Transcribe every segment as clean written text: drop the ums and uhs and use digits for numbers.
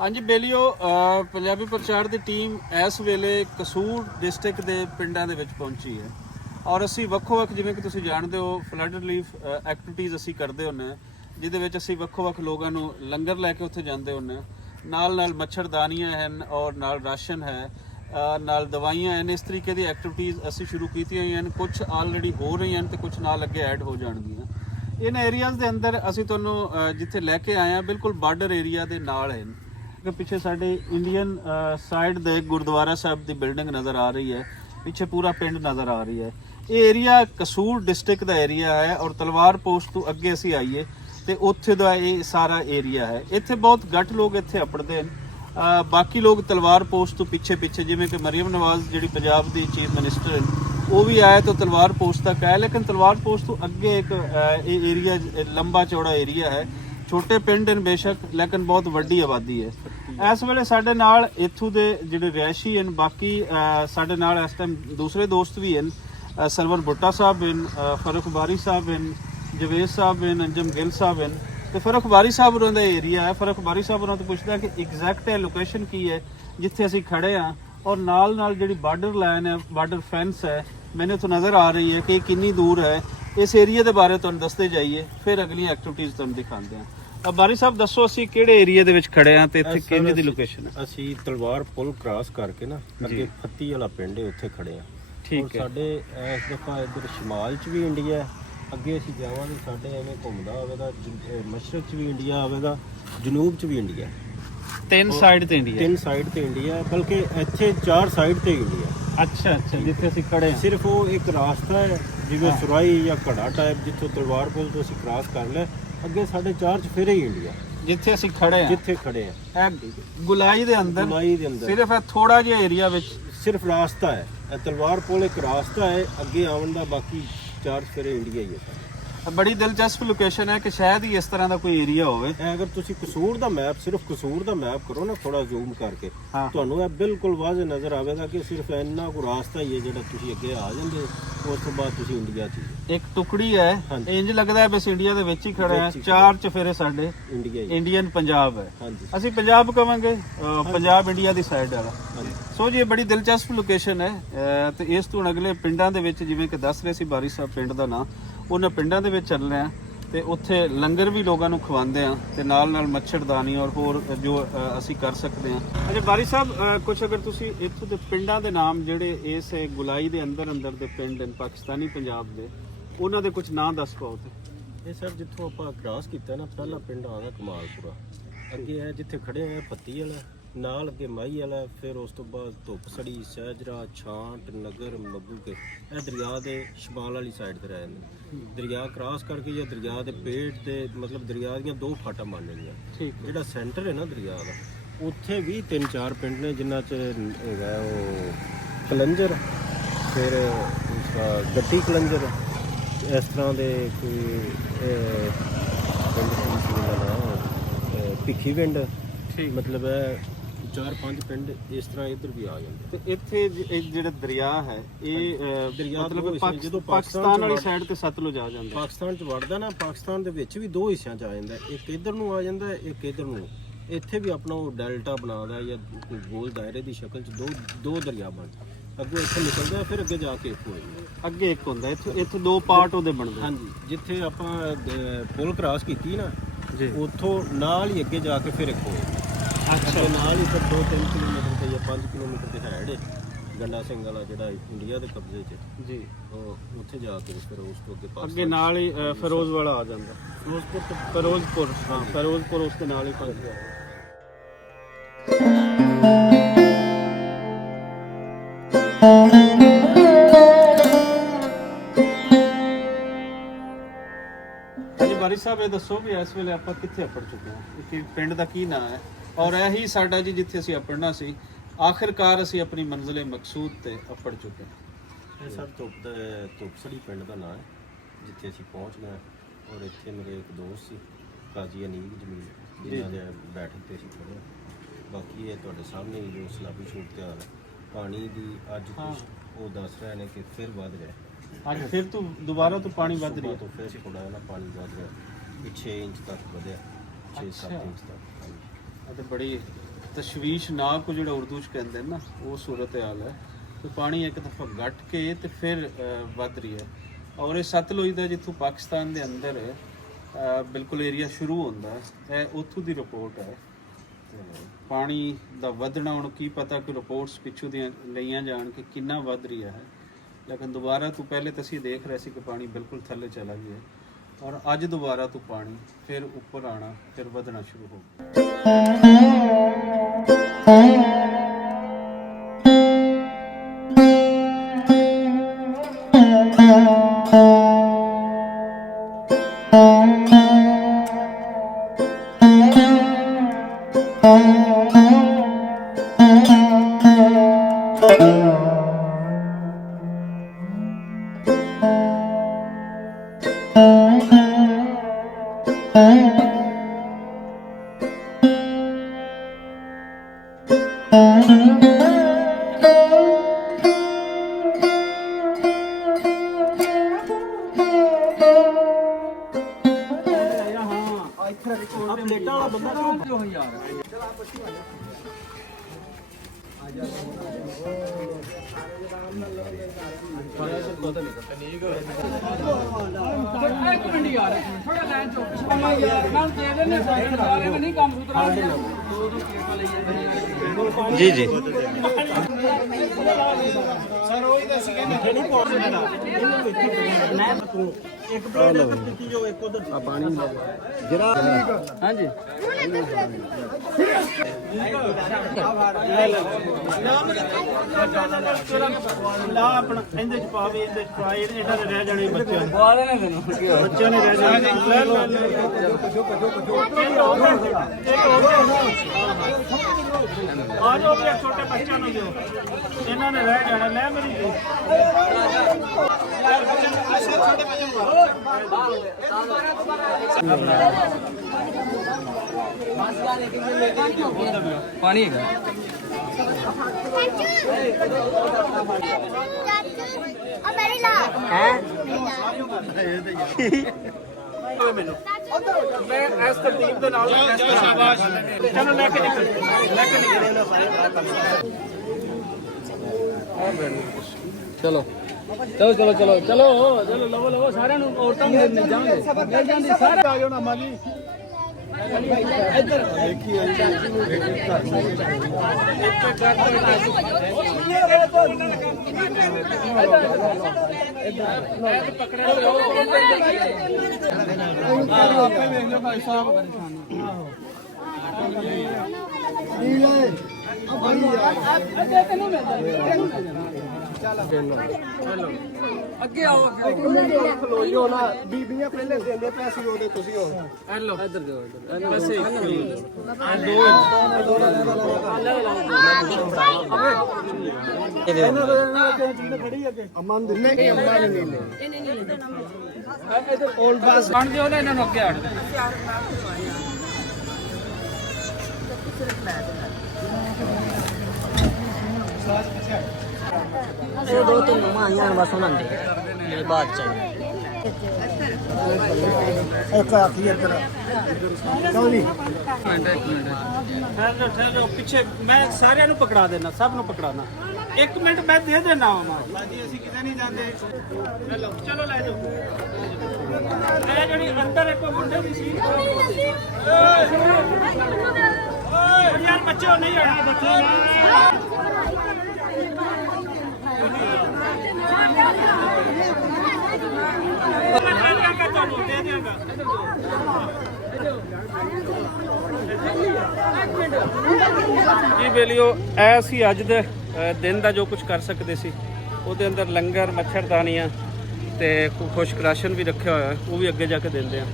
ਹਾਂਜੀ ਬੇਲੀਓ, ਪੰਜਾਬੀ ਪ੍ਰਚਾਰ ਦੀ ਟੀਮ ਇਸ ਵੇਲੇ ਕਸੂਰ ਡਿਸਟ੍ਰਿਕਟ ਦੇ ਪਿੰਡਾਂ ਦੇ ਵਿੱਚ ਪਹੁੰਚੀ ਹੈ ਔਰ ਅਸੀਂ ਵੱਖੋ-ਵੱਖ, ਜਿਵੇਂ ਕਿ ਤੁਸੀਂ ਜਾਣਦੇ ਹੋ, ਫਲੱਡ ਰਿਲੀਫ ਐਕਟੀਵਿਟੀਜ਼ ਅਸੀਂ ਕਰਦੇ ਹੁੰਦੇ ਹਾਂ, ਜਿਹਦੇ ਵਿੱਚ ਅਸੀਂ ਵੱਖੋ-ਵੱਖ ਲੋਕਾਂ ਨੂੰ ਲੰਗਰ ਲੈ ਕੇ ਉੱਥੇ ਜਾਂਦੇ ਹੁੰਦੇ ਹਾਂ। ਨਾਲ ਮੱਛਰਦਾਨੀਆਂ ਹਨ ਔਰ ਨਾਲ ਰਾਸ਼ਨ ਹੈ, ਨਾਲ ਦਵਾਈਆਂ ਹਨ। ਇਸ ਤਰੀਕੇ ਦੀ ਐਕਟੀਵਿਟੀਜ਼ ਅਸੀਂ ਸ਼ੁਰੂ ਕੀਤੀਆਂ ਹੋਈਆਂ ਹਨ। ਕੁਝ ਆਲਰੇਡੀ ਹੋ ਰਹੀਆਂ ਹਨ ਤੇ ਕੁਝ ਨਾਲ ਅੱਗੇ ਐਡ ਹੋ ਜਾਣਗੀਆਂ। ਇਹਨਾਂ ਏਰੀਆਜ਼ ਦੇ ਅੰਦਰ ਅਸੀਂ ਤੁਹਾਨੂੰ ਜਿੱਥੇ ਲੈ ਕੇ ਆਏ ਹਾਂ, ਬਿਲਕੁਲ ਬਾਰਡਰ ਏਰੀਆ ਦੇ ਨਾਲ ਹੈ। ਪਿੱਛੇ ਸਾਡੇ ਇੰਡੀਅਨ ਸਾਈਡ ਦੇ ਗੁਰਦੁਆਰਾ ਸਾਹਿਬ ਦੀ ਬਿਲਡਿੰਗ ਨਜ਼ਰ ਆ ਰਹੀ ਹੈ, ਪਿੱਛੇ ਪੂਰਾ ਪਿੰਡ ਨਜ਼ਰ ਆ ਰਹੀ ਹੈ। ਇਹ ਏਰੀਆ ਕਸੂਰ ਡਿਸਟ੍ਰਿਕਟ ਦਾ ਏਰੀਆ ਹੈ ਔਰ ਤਲਵਾਰ ਪੋਸਟ ਤੋਂ ਅੱਗੇ ਅਸੀਂ ਆਈਏ ਤੇ ਉੱਥੇ ਦਾ ਇਹ ਸਾਰਾ ਏਰੀਆ ਹੈ। ਇੱਥੇ ਬਹੁਤ ਘੱਟ ਲੋਕ ਇੱਥੇ ਅਪੜਦੇ ਹਨ। ਬਾਕੀ ਲੋਕ ਤਲਵਾਰ ਪੋਸਟ ਤੋਂ ਪਿੱਛੇ ਜਿਵੇਂ ਕਿ ਮਰੀਮ ਨਵਾਜ਼ ਜਿਹੜੀ ਪੰਜਾਬ ਦੀ ਚੀਫ ਮਿਨਿਸਟਰ ਹੈ, ਉਹ ਵੀ ਆਏ ਤਾਂ ਤਲਵਾਰ ਪੋਸਟ ਤੱਕ ਆਏ। ਲੇਕਿਨ ਤਲਵਾਰ ਪੋਸਟ ਤੋਂ ਅੱਗੇ ਇੱਕ ਇਹ ਏਰੀਆ ਲੰਬਾ ਚੌੜਾ ਏਰੀਆ ਹੈ। ਛੋਟੇ ਪਿੰਡ ਹਨ ਬੇਸ਼ੱਕ, ਲੇਕਿਨ ਬਹੁਤ ਵੱਡੀ ਆਬਾਦੀ ਹੈ। ਇਸ ਵੇਲੇ ਸਾਡੇ ਨਾਲ ਇੱਥੋਂ ਦੇ ਜਿਹੜੇ ਰਿਹਾਇਸ਼ੀ ਹਨ, ਬਾਕੀ ਸਾਡੇ ਨਾਲ ਇਸ ਟਾਈਮ ਦੂਸਰੇ ਦੋਸਤ ਵੀ ਹਨ। ਸਰਵਰ ਭੁੱਟਾ ਸਾਹਿਬ ਹਨ, ਫਰੂਖ ਬਾਰੀ ਸਾਹਿਬ ਹਨ, ਜਵੇਦ ਸਾਹਿਬ ਹਨ, ਅੰਜਮ ਗਿੱਲ ਸਾਹਿਬ ਹਨ ਤੇ ਫਰੂਖ ਬਾਰੀ ਸਾਹਿਬ ਉਹਨਾਂ ਦਾ ਏਰੀਆ ਹੈ। ਫਰੂਖ ਬਾਰੀ ਸਾਹਿਬ ਉਹਨਾਂ ਤੋਂ ਪੁੱਛਦਾ ਕਿ ਐਗਜ਼ੈਕਟ ਹੈ ਲੋਕੇਸ਼ਨ ਕੀ ਹੈ ਜਿੱਥੇ ਅਸੀਂ ਖੜੇ ਹਾਂ ਔਰ ਨਾਲ ਜਿਹੜੀ ਬਾਰਡਰ ਲਾਈਨ ਹੈ, ਬਾਰਡਰ ਫੈਂਸ ਹੈ, ਮੈਨੂੰ ਇੱਥੋਂ ਨਜ਼ਰ ਆ ਰਹੀ ਹੈ ਕਿ ਇਹ ਕਿੰਨੀ ਦੂਰ ਹੈ। ਇਸ ਏਰੀਆ ਦੇ ਬਾਰੇ ਤੁਹਾਨੂੰ ਦੱਸਦੇ ਜਾਈਏ, ਫਿਰ ਅਗਲੀਆਂ ਐਕਟੀਵਿਟੀਜ਼ ਤੁਹਾਨੂੰ ਦਿਖਾਉਂਦੇ ਹਾਂ। ਬਾਰੀ ਸਾਹਿਬ ਦੱਸੋ, ਅਸੀਂ ਕਿਹੜੇ ਏਰੀਆ ਦੇ ਵਿੱਚ ਖੜੇ ਹਾਂ ਤੇ ਇੱਥੇ ਕਿੰਨੀ ਦੀ ਲੋਕੇਸ਼ਨ ਹੈ? ਅਸੀਂ ਤਲਵਾਰ ਪੁਲ ਕ੍ਰਾਸ ਕਰਕੇ ਨਾ ਅੱਗੇ ਫੱਤੀ ਵਾਲਾ ਪਿੰਡ ਹੈ, ਉੱਥੇ ਖੜੇ ਆ। ਠੀਕ ਹੈ। ਸਾਡੇ ਇਸ ਦਫਾ ਇੱਧਰ ਸ਼ਮਾਲ 'ਚ ਵੀ ਇੰਡੀਆ, ਅੱਗੇ ਅਸੀਂ ਜਾਵਾਂਗੇ ਸਾਡੇ ਐਵੇਂ ਘੁੰਮਦਾ ਹੋਵੇਗਾ, ਮਸ਼ਰਕ 'ਚ ਵੀ ਇੰਡੀਆ ਆਵੇਗਾ, ਜਨੂਬ 'ਚ ਵੀ ਇੰਡੀਆ। ਤਿੰਨ ਸਾਈਡ ਤੇ ਇੰਡੀਆ? ਤਿੰਨ ਸਾਈਡ ਤੇ ਇੰਡੀਆ, ਬਲਕਿ ਇੱਥੇ 4 ਸਾਈਡ ਤੇ ਇੰਡੀਆ। ਅੱਛਾ, ਜਿੱਥੇ ਅਸੀਂ ਖੜੇ ਹਾਂ ਸਿਰਫ ਉਹ ਇੱਕ ਰਾਸਤਾ ਹੈ ਜਿਵੇਂ ਸੁਰਾਈ ਜਾਂ ਘੜਾ ਟਾਈਪ, ਜਿੱਥੋਂ ਤਲਵਾਰ ਪੁਲ ਤੋਂ ਅਸੀਂ ਕ੍ਰਾਸ ਕਰ ਲਿਆ, ਅੱਗੇ ਸਾਡੇ 4 ਚ ਫਿਰ ਹੀ ਇੰਡੀਆ ਜਿੱਥੇ ਅਸੀਂ ਖੜੇ ਹਾਂ। ਜਿੱਥੇ ਖੜੇ ਆ ਇਹ ਗੁਲਾਈ ਦੇ ਅੰਦਰ ਸਿਰਫ ਇਹ ਥੋੜਾ ਜਿਹਾ ਏਰੀਆ ਵਿੱਚ ਸਿਰਫ ਰਾਸਤਾ ਹੈ। ਇਹ ਤਲਵਾਰ ਪੁਲ ਇੱਕ ਰਾਸਤਾ ਹੈ ਅੱਗੇ ਆਉਣ ਦਾ, ਬਾਕੀ 4 ਫਿਰ ਇੰਡੀਆ ਹੀ ਹੈ। ਬੜੀ ਦਿਲਚਸਪ ਲੋਕੇਸ਼ਨ ਹੈ ਕਿ ਸ਼ਾਇਦ ਹੀ ਇਸ ਤਰ੍ਹਾਂ ਦਾ ਕੋਈ ਏਰੀਆ ਹੋਵੇ। ਅਗਰ ਤੁਸੀਂ ਕਸੂਰ ਦਾ ਮੈਪ, ਸਿਰਫ ਕਸੂਰ ਦਾ ਮੈਪ ਕਰੋ ਨਾ ਥੋੜਾ ਜ਼ੂਮ ਕਰਕੇ, ਹਾਂ, ਤੁਹਾਨੂੰ ਇਹ ਬਿਲਕੁਲ ਵਾਜ਼ਿਹ ਨਜ਼ਰ ਆਵੇਗਾ ਕਿ ਸਿਰਫ ਇੰਨਾ ਕੋ ਰਾਸਤਾ ਹੀ ਹੈ ਜਿਹੜਾ ਤੁਸੀਂ ਅੱਗੇ ਆ ਜਾਂਦੇ, ਉਸ ਤੋਂ ਬਾਅਦ ਤੁਸੀਂ ਇੰਡੀਆ 'ਚ। ਇੱਕ ਟੁਕੜੀ ਹੈ, ਇੰਜ ਲੱਗਦਾ ਹੈ ਬਸ ਇੰਡੀਆ ਦੇ ਵਿੱਚ ਹੀ ਖੜੇ ਆ। 4 ਚ ਫਿਰ ਸਾਡੇ ਇੰਡੀਆ ਹੀ, ਇੰਡੀਅਨ ਪੰਜਾਬ ਹੈ। ਹਾਂਜੀ, ਅਸੀਂ ਪੰਜਾਬ ਕਵਾਂਗੇ, ਪੰਜਾਬ ਇੰਡੀਆ ਦੀ ਸਾਈਡ ਵਾਲਾ। ਸੋ ਜੀ ਇਹ ਬੜੀ ਦਿਲਚਸਪ ਲੋਕੇਸ਼ਨ ਹੈ ਤੇ ਇਸ ਤੋਂ ਅਗਲੇ ਪਿੰਡਾਂ ਦੇ ਵਿੱਚ, ਜਿਵੇਂ ਕਿ ਦੱਸ ਰਹੇ ਸੀ ਬਾਰੀ ਸਾਹਿਬ ਪਿੰਡ ਦਾ ਨਾਂ, ਉਹਨਾਂ ਪਿੰਡਾਂ ਦੇ ਵਿੱਚ ਚੱਲਦੇ ਆ ਤੇ ਉੱਥੇ ਲੰਗਰ ਵੀ ਲੋਕਾਂ ਨੂੰ ਖਵਾਉਂਦੇ ਆ ਤੇ ਨਾਲ ਮੱਛਰਦਾਨੀ ਔਰ ਹੋਰ ਜੋ ਅਸੀਂ ਕਰ ਸਕਦੇ ਹਾਂ। ਅੱਛਾ ਬਾਰੀ ਸਾਹਿਬ, ਕੁਝ ਅਗਰ ਤੁਸੀਂ ਇੱਥੋਂ ਦੇ ਪਿੰਡਾਂ ਦੇ ਨਾਮ ਜਿਹੜੇ ਇਸ ਗੁਲਾਈ ਦੇ ਅੰਦਰ ਦੇ ਪਿੰਡ ਹਨ ਪਾਕਿਸਤਾਨੀ ਪੰਜਾਬ ਦੇ, ਉਹਨਾਂ ਦੇ ਕੁਝ ਨਾਂ ਦੱਸ ਪਾਓ ਤੇ। ਇਹ ਸਰ ਜਿੱਥੋਂ ਆਪਾਂ ਕ੍ਰਾਸ ਕੀਤਾ ਨਾ, ਪਹਿਲਾ ਪਿੰਡ ਆਉਂਦਾ ਕਮਾਲਪੁਰਾ, ਅੱਗੇ ਹੈ ਜਿੱਥੇ ਖੜੇ ਆ ਪੱਤੀ ਵਾਲਾ, ਨਾਲ ਅੱਗੇ ਮਾਈ ਵਾਲਾ, ਫਿਰ ਉਸ ਤੋਂ ਬਾਅਦ ਧੁੱਪਸੜੀ, ਸਹਿਜਰਾ, ਛਾਂਟ, ਨਗਰ, ਮੱਬੂਕੇ। ਇਹ ਦਰਿਆ ਦੇ ਸ਼ਮਾਲ ਵਾਲੀ ਸਾਈਡ ਤੇ ਰਹਿ ਜਾਂਦੇ। ਦਰਿਆ ਕ੍ਰਾਸ ਕਰਕੇ ਜਾਂ ਦਰਿਆ ਦੇ ਪੇਟ ਦੇ, ਮਤਲਬ ਦਰਿਆ ਦੀਆਂ 2 ਫਾਟਾਂ ਬਣ ਜਾਂਦੀਆਂ। ਜਿਹੜਾ ਸੈਂਟਰ ਹੈ ਨਾ ਦਰਿਆ ਦਾ, ਉੱਥੇ ਵੀ 3-4 ਪਿੰਡ ਨੇ, ਜਿਨ੍ਹਾਂ 'ਚ ਹੈਗਾ ਉਹ ਕਲੰਜਰ, ਫਿਰ ਗੱਟੀ ਕਲੰਜਰ, ਇਸ ਤਰ੍ਹਾਂ ਦੇ ਕੋਈ ਪਿੰਡ ਭਿੱਖੀ ਪਿੰਡ, ਮਤਲਬ ਹੈ 4-5 ਪਿੰਡ ਇਸ ਤਰ੍ਹਾਂ ਇੱਧਰ ਵੀ ਆ ਜਾਂਦੇ। ਤੇ ਇੱਥੇ ਜਿਹੜਾ ਦਰਿਆ ਹੈ, ਇਹ ਦਰਿਆ ਮਤਲਬ ਜਦੋਂ ਪਾਕਿਸਤਾਨ ਵਾਲੀ ਸਾਈਡ ਤੇ ਸਤਲੁਜ ਆ ਜਾਂਦਾ, ਪਾਕਿਸਤਾਨ 'ਚ ਵੜਦਾ ਨਾ, ਪਾਕਿਸਤਾਨ ਦੇ ਵਿੱਚ ਵੀ 2 ਹਿੱਸਿਆਂ 'ਚ ਆ ਜਾਂਦਾ, ਇੱਕ ਇੱਧਰ ਨੂੰ ਆ ਜਾਂਦਾ, ਇੱਕ ਇੱਧਰ ਨੂੰ। ਇੱਥੇ ਵੀ ਆਪਣਾ ਉਹ ਡੈਲਟਾ ਬਣਾਉਂਦਾ ਜਾਂ ਗੋਲ ਦਾਇਰੇ ਦੀ ਸ਼ਕਲ 'ਚ ਦੋ ਦਰਿਆ ਬਣ, ਅੱਗੋਂ ਇੱਥੇ ਨਿਕਲਦਾ, ਫਿਰ ਅੱਗੇ ਜਾ ਕੇ ਇੱਕ ਹੋ ਜਾਂਦਾ। ਅੱਗੇ ਇੱਕ ਹੁੰਦਾ, ਇੱਥੇ 2 ਪਾਰਟ ਉਹਦੇ ਬਣਦੇ। ਹਾਂਜੀ, ਜਿੱਥੇ ਆਪਾਂ ਪੁਲ ਕ੍ਰਾਸ ਕੀਤੀ ਨਾ, ਉੱਥੋਂ ਨਾਲ ਹੀ ਅੱਗੇ ਜਾ ਕੇ ਫਿਰ ਇੱਕ ਹੋਇਆ। ਅੱਛਾ, ਨਾਲ ਹੀ ਫਿਰ 2-3 ਕਿਲੋਮੀਟਰ ਤੇ ਜਾਂ 5 ਕਿਲੋਮੀਟਰ ਤੇ ਹੈਡ ਗੰਡਾ ਸਿੰਘ ਵਾਲਾ, ਜਿਹੜਾ ਇੰਡੀਆ ਦੇ ਕਬਜ਼ੇ 'ਚ ਜੀ, ਉਹ ਉੱਥੇ ਜਾ ਕੇ ਫਿਰ ਉਸ ਤੋਂ ਅੱਗੇ ਨਾਲ ਹੀ ਫਿਰੋਜ਼ ਵਾਲਾ ਆ ਜਾਂਦਾ। ਫਿਰੋਜ਼ਪੁਰ, ਹਾਂ ਫਿਰੋਜ਼ਪੁਰ ਉਸ ਦੇ ਨਾਲ ਹੀ ਪਹੁੰਚ ਗਿਆ। ਬਾਰੀ ਸਾਹਿਬ ਇਹ ਦੱਸੋ ਵੀ ਇਸ ਵੇਲੇ ਆਪਾਂ ਕਿੱਥੇ ਅਪੜ ਚੁੱਕੇ ਹਾਂ, ਕਿ ਪਿੰਡ ਦਾ ਕੀ ਨਾਂ ਹੈ ਔਰ ਇਹੀ ਸਾਡਾ ਜੀ ਜਿੱਥੇ ਅਸੀਂ ਅਪੜਨਾ ਸੀ, ਆਖਿਰਕਾਰ ਅਸੀਂ ਆਪਣੀ ਮੰਜ਼ਿਲੇ ਮਕਸੂਦ ਤੇ ਅਪੜ ਚੁੱਕੇ ਹਾਂ। ਇਹ ਸਰ ਧੁੱਪਸੜੀ ਪਿੰਡ ਦਾ ਨਾਂ ਹੈ, ਜਿੱਥੇ ਅਸੀਂ ਪਹੁੰਚ ਗਏ। ਔਰ ਇੱਥੇ ਮੇਰੇ ਇੱਕ ਦੋਸਤ ਸੀ, ਕਾਜ਼ੀ ਅਨੀਕ ਜਮੀਲ, ਜਿਨ੍ਹਾਂ ਦੇ ਬੈਠਕ ਤੇ ਅਸੀਂ ਖੜੇ। ਬਾਕੀ ਇਹ ਤੁਹਾਡੇ ਸਾਹਮਣੇ ਜੋ ਸਲਾਬੀ ਸ਼ੂਟ ਤਿਆਰ ਹੈ, ਪਾਣੀ ਦੀ ਅੱਜ ਉਹ ਦੱਸ ਰਹੇ ਨੇ ਕਿ ਫਿਰ ਵੱਧ ਰਿਹਾ, ਅੱਜ ਫਿਰ ਤੋਂ ਦੁਬਾਰਾ ਤੋਂ ਪਾਣੀ ਵੱਧ ਰਿਹਾ, ਤੋਂ ਫਿਰ ਥੋੜਾ ਨਾ ਪਾਣੀ ਵੱਧ ਰਿਹਾ, 6 ਇੰਚ ਤੱਕ ਵਧਿਆ, 6-7 ਇੰਚ ਤੱਕ। ਤੇ ਬੜੀ ਤਸ਼ਵੀਸ਼ਨਾਕ ਜਿਹੜਾ ਉਰਦੂ 'ਚ ਕਹਿੰਦੇ ਨੇ ਨਾ, ਉਹ ਸੂਰਤ ਹਾਲ ਹੈ। ਤੇ ਪਾਣੀ ਇੱਕ ਦਫਾ ਘਟ ਕੇ ਤੇ ਫਿਰ ਵੱਧ ਰਹੀ ਹੈ। ਔਰ ਇਹ ਸਤਲੁਜ ਦਾ ਜਿੱਥੋਂ ਪਾਕਿਸਤਾਨ ਦੇ ਅੰਦਰ ਬਿਲਕੁਲ ਏਰੀਆ ਸ਼ੁਰੂ ਹੁੰਦਾ ਹੈ, ਇਹ ਉੱਥੋਂ ਦੀ ਰਿਪੋਰਟ ਹੈ। ਤੇ ਪਾਣੀ ਦਾ ਵਧਣਾ ਹੁਣ ਕੀ ਪਤਾ ਕਿ ਰਿਪੋਰਟਸ ਪਿੱਛੋਂ ਦੀਆਂ ਲਈਆਂ ਜਾਣ ਕਿ ਕਿੰਨਾ ਵੱਧ ਰਿਹਾ ਹੈ, ਲੇਕਿਨ ਦੁਬਾਰਾ ਤੋਂ ਪਹਿਲੇ ਤਾਂ ਅਸੀਂ ਦੇਖ ਰਹੇ ਸੀ ਕਿ ਪਾਣੀ ਬਿਲਕੁਲ ਥੱਲੇ ਚਲਾ ਗਿਆ ਔਰ ਅੱਜ ਦੁਬਾਰਾ ਤੋਂ ਪਾਣੀ ਫਿਰ ਉੱਪਰ ਆਣਾ, ਫਿਰ ਵਧਣਾ ਸ਼ੁਰੂ ਹੋ ਗਿਆ। ਜੀ ਜੀ ਹਾਂਜੀ ਲਾ ਆਪਣਾ ਇਹਦੇ ਚ ਪਾ ਵੀ ਇਹਦੇ ਚ ਪਾ ਇਹਨਾਂ ਦੇ ਰਹਿ ਜਾਣੇ ਬੱਚਿਆਂ ਨੇ ਪਾ ਦੇਣੇ ਤੈਨੂੰ ਬੱਚਿਆਂ ਨੇ ਰਹਿ ਜਾਣੇ ਆ ਜਾਓ ਵੀ ਛੋਟੇ ਬੱਚਿਆਂ ਨੂੰ ਦਿਓ, ਇਹਨਾਂ ਨੇ ਰਹਿ ਜਾਣਾ। ਲੈ ਮੇਰੀ ਪਾਣੀ ਹੈਗਾ ਮੈਂ ਇਸ ਤਰਤੀਬ ਦੇ ਨਾਲ ਸ਼ਾਬਾਸ਼ ਚਲੋ ਲੈ ਕੇ ਨਿਕਲ ਚਲੋ ਚਲੋ ਚਲੋ ਚਲੋ ਚਲੋ ਚਲੋ ਲਵੋ ਲਵੋ ਸਾਰਿਆਂ ਨੂੰ ਔਰਤਾਂ ਨੂੰ ਮਿਲ ਜਾਣਗੇ ਮਿਲ ਜਾਂਦੀ ਸਾਰੇ ਆ ਜਾਓ ਨਾ ਮਾਲੀ ਇੱਧਰ ਅੱਗੇ ਆਓ ਖਲੋਈਓ ਨਾ ਬੀਬੀਆਂ ਪਹਿਲੇ ਦਿੰਦੇ ਪੈਸੇ ਉਹਦੇ ਤੁਸੀਂ ਹੋ ਹੈਲੋ ਇੱਧਰ ਦਿਓ ਪੈਸੇ ਇਹਨਾਂ ਦੇ ਚੀਜ਼ ਖੜੀ ਅੱਗੇ ਅਮਨ ਦਿੱਲੇ ਕਿ ਅੰਬਾਨੀ ਨੀਲੇ ਇੱਧਰ ਓਲਡ ਬਾਸ ਬਣ ਦਿਓ ਨਾ ਇਹਨਾਂ ਨੂੰ ਅੱਗੇ ਆਣ ਇਹ ਦੋ ਤਿੰਨ ਮਾਈਆਂ ਬਸ ਉਹਨਾਂ ਦੇ ਮੇਰੇ ਬਾਅਦ ਚਾਹੀਏ ਇੱਕ ਆਖੀਰ ਕਰ ਚੌਵੀ ਠਹਿਰੋ ਪਿੱਛੇ ਮੈਂ ਸਾਰਿਆਂ ਨੂੰ ਪਕੜਾ ਦੇਣਾ, ਸਭ ਨੂੰ ਪਕੜਾਣਾ। 1 ਮਿੰਟ ਮੈਂ ਦੇ ਦੇਣਾ ਵਾ ਜੀ, ਅਸੀਂ ਕਿਤੇ ਨਹੀਂ ਜਾਂਦੇ। ਚਲੋ ਚਲੋ ਲੈ ਜਾਓ। ਇਹ ਜਿਹੜੀ ਅੰਦਰ ਇੱਕ ਮੁੰਡੇ ਦੀ ਸੀ ਓਏ ਯਾਰ ਬੱਚੋ ਨਹੀਂ ਆਣਾ ਬੱਚੇ ਦੇ ਦਿਆਂਗਾ। ਜੀ ਬੇਲੀਓ ਇਹ ਸੀ ਅੱਜ ਦੇ ਦਿਨ ਦਾ ਜੋ ਕੁਝ ਕਰ ਸਕਦੇ ਸੀ। ਉਹਦੇ ਅੰਦਰ ਲੰਗਰ, ਮੱਛਰਦਾਨੀਆਂ ਤੇ ਖੁਸ਼ਕ ਰਾਸ਼ਨ ਵੀ ਰੱਖਿਆ ਹੋਇਆ, ਉਹ ਵੀ ਅੱਗੇ ਜਾ ਕੇ ਦਿੰਦੇ ਆ।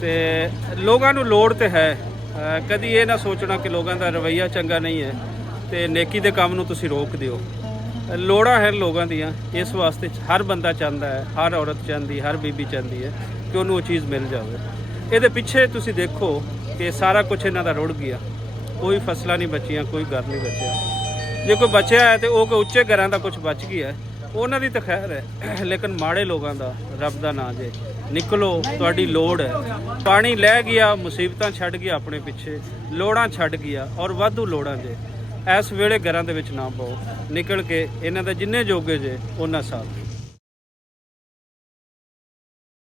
ਤੇ ਲੋਕਾਂ ਨੂੰ ਲੋੜ ਤੇ ਹੈ, ਕਦੀ ਇਹ ਨਾ ਸੋਚਣਾ ਕਿ ਲੋਕਾਂ ਦਾ ਰਵੱਈਆ ਚੰਗਾ ਨਹੀਂ ਹੈ ਤੇ ਨੇਕੀ ਦੇ ਕੰਮ ਨੂੰ ਤੁਸੀਂ ਰੋਕ ਦਿਓ। ਲੋੜਾਂ ਹੈ ਲੋਕਾਂ ਦੀਆਂ, ਇਸ ਵਾਸਤੇ ਹਰ ਬੰਦਾ ਚਾਹੁੰਦਾ ਹੈ, ਹਰ ਔਰਤ ਚਾਹੁੰਦੀ, ਹਰ ਬੀਬੀ ਚਾਹੁੰਦੀ ਹੈ ਕਿ ਉਹਨੂੰ ਉਹ ਚੀਜ਼ ਮਿਲ ਜਾਵੇ। ਇਹਦੇ ਪਿੱਛੇ ਤੁਸੀਂ ਦੇਖੋ ਕਿ ਸਾਰਾ ਕੁਝ ਇਹਨਾਂ ਦਾ ਰੁੜ ਗਿਆ, ਕੋਈ ਫਸਲਾਂ ਨਹੀਂ ਬਚੀਆਂ, ਕੋਈ ਘਰ ਨਹੀਂ ਬਚਿਆ। ਜੇ ਕੋਈ ਬਚਿਆ ਹੈ ਤੇ ਉਹ ਕੋਈ ਉੱਚੇ ਘਰਾਂ ਦਾ ਕੁਝ ਬਚ ਗਿਆ, ਉਹਨਾਂ ਦੀ ਤਾਂ ਖੈਰ ਹੈ, ਲੇਕਿਨ ਮਾੜੇ ਲੋਕਾਂ ਦਾ ਰੱਬ ਦਾ ਨਾਂ ਜੇ ਨਿਕਲੋ, ਤੁਹਾਡੀ ਲੋੜ ਹੈ। ਪਾਣੀ ਲੈ ਗਿਆ, ਮੁਸੀਬਤਾਂ ਛੱਡ ਗਿਆ ਆਪਣੇ ਪਿੱਛੇ, ਲੋੜਾਂ ਛੱਡ ਗਿਆ, ਔਰ ਵਾਧੂ ਲੋੜਾਂ ਜੇ। ਇਸ ਵੇਲੇ ਘਰਾਂ ਦੇ ਵਿੱਚ ਨਾ ਪਾਓ, ਨਿਕਲ ਕੇ ਇਹਨਾਂ ਦੇ ਜਿੰਨੇ ਜੋਗੇ ਜੇ ਉਹਨਾਂ ਸਾਥ